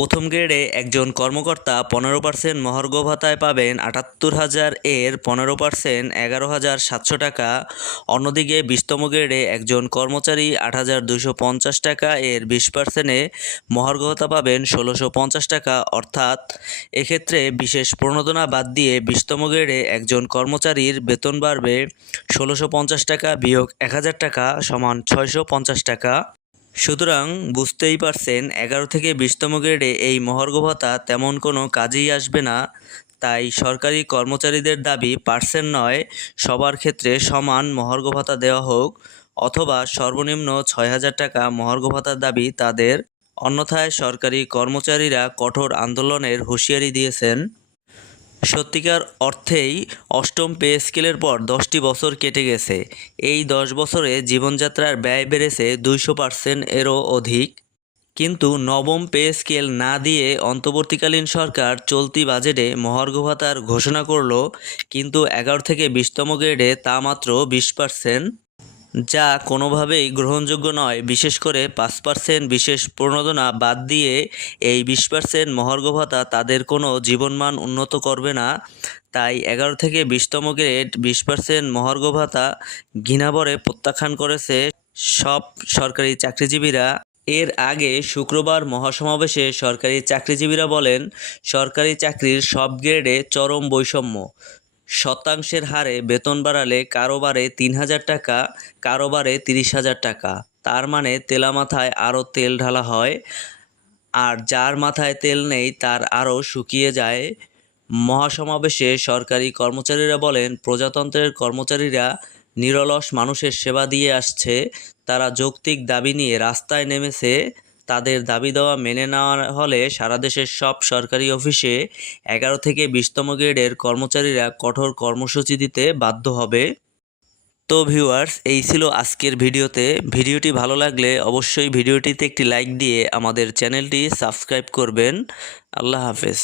প্রথম গ্রেডে একজন কর্মকর্তা পনেরো পার্সেন্ট মহার্ঘ ভাতায় পাবেন আটাত্তর হাজার, এর পনেরো পার্সেন্ট এগারো হাজার সাতশো টাকা। অন্যদিকে বিশতম গ্রেডে একজন কর্মচারী আট হাজার দুশো পঞ্চাশ টাকা, এর বিশ পার্সেন্টে মহার্ঘ ভাতা পাবেন ষোলোশো পঞ্চাশ টাকা। অর্থাৎ এক্ষেত্রে বিশেষ প্রণোদনা বাদ দিয়ে বিশতম গ্রেডে একজন কর্মচারীর বেতন বাড়বে ষোলোশো পঞ্চাশ টাকা বিয়োগ এক হাজার টাকা সমান ছয়শো পঞ্চাশ টাকা। সুতরাং বুঝতেই পারছেন, এগারো থেকে বিশতম গ্রেডে এই মহার্ঘ ভাতা তেমন কোনো কাজেই আসবে না। তাই সরকারি কর্মচারীদের দাবি, পার্সেন্ট নয়, সবার ক্ষেত্রে সমান মহার্ঘ ভাতা দেওয়া হোক, অথবা সর্বনিম্ন ছয় হাজার টাকা মহার্ঘ ভাতার দাবি তাদের। অন্যথায় সরকারি কর্মচারীরা কঠোর আন্দোলনের হুঁশিয়ারি দিয়েছেন। সত্যিকার অর্থেই অষ্টম পে স্কেলের পর দশটি বছর কেটে গেছে। এই দশ বছরে জীবনযাত্রার ব্যয় বেড়েছে দুইশো পার্সেন্ট এরও অধিক। কিন্তু নবম পে স্কেল না দিয়ে অন্তর্বর্তীকালীন সরকার চলতি বাজেটে মহার্ঘ ভাতার ঘোষণা করল, কিন্তু এগারো থেকে বিশতম গ্রেডে তা মাত্র বিশ পার্সেন্ট। যা কোনোভাবেই গ্রহণযোগ্য নয়। বিশেষ করে পাঁচ পার্সেন্ট বিশেষ প্রণোদনা বাদ দিয়ে এই বিশ পার্সেন্ট মহার্ঘ ভাতা তাদের কোনো জীবনমান উন্নত করবে না। তাই এগারো থেকে বিশতম গ্রেড বিশ পার্সেন্ট মহার্ঘ ভাতা ঘৃণাভরে প্রত্যাখ্যান করেছে সব সরকারি চাকরিজীবীরা। এর আগে শুক্রবার মহাসমাবেশে সরকারি চাকরিজীবীরা বলেন, সরকারি চাকরির সব গ্রেডে চরম বৈষম্য। শতাংশের হারে বেতন বাড়ালে কারোবারে তিন হাজার টাকা, কারোবারে তিরিশ হাজার টাকা। তার মানে তেলা মাথায় আরও তেল ঢালা হয়, আর যার মাথায় তেল নেই তার আরও শুকিয়ে যায়। মহাসমাবেশে সরকারি কর্মচারীরা বলেন, প্রজাতন্ত্রের কর্মচারীরা নিরলস মানুষের সেবা দিয়ে আসছে। তারা যৌক্তিক দাবি নিয়ে রাস্তায় নেমেছে তাদের দাবি দেওয়া মেনে নেওয়া হলে সারা দেশের সব সরকারি অফিসে এগারো থেকে বিশতম গ্রেডের কর্মচারীরা কঠোর কর্মসূচি দিতে বাধ্য হবে। তো ভিউয়ার্স এই ছিল আজকের ভিডিওতে। ভিডিওটি ভালো লাগলে অবশ্যই ভিডিওটিতে একটি লাইক দিয়ে আমাদের চ্যানেলটি সাবস্ক্রাইব করবেন। আল্লাহ হাফেজ।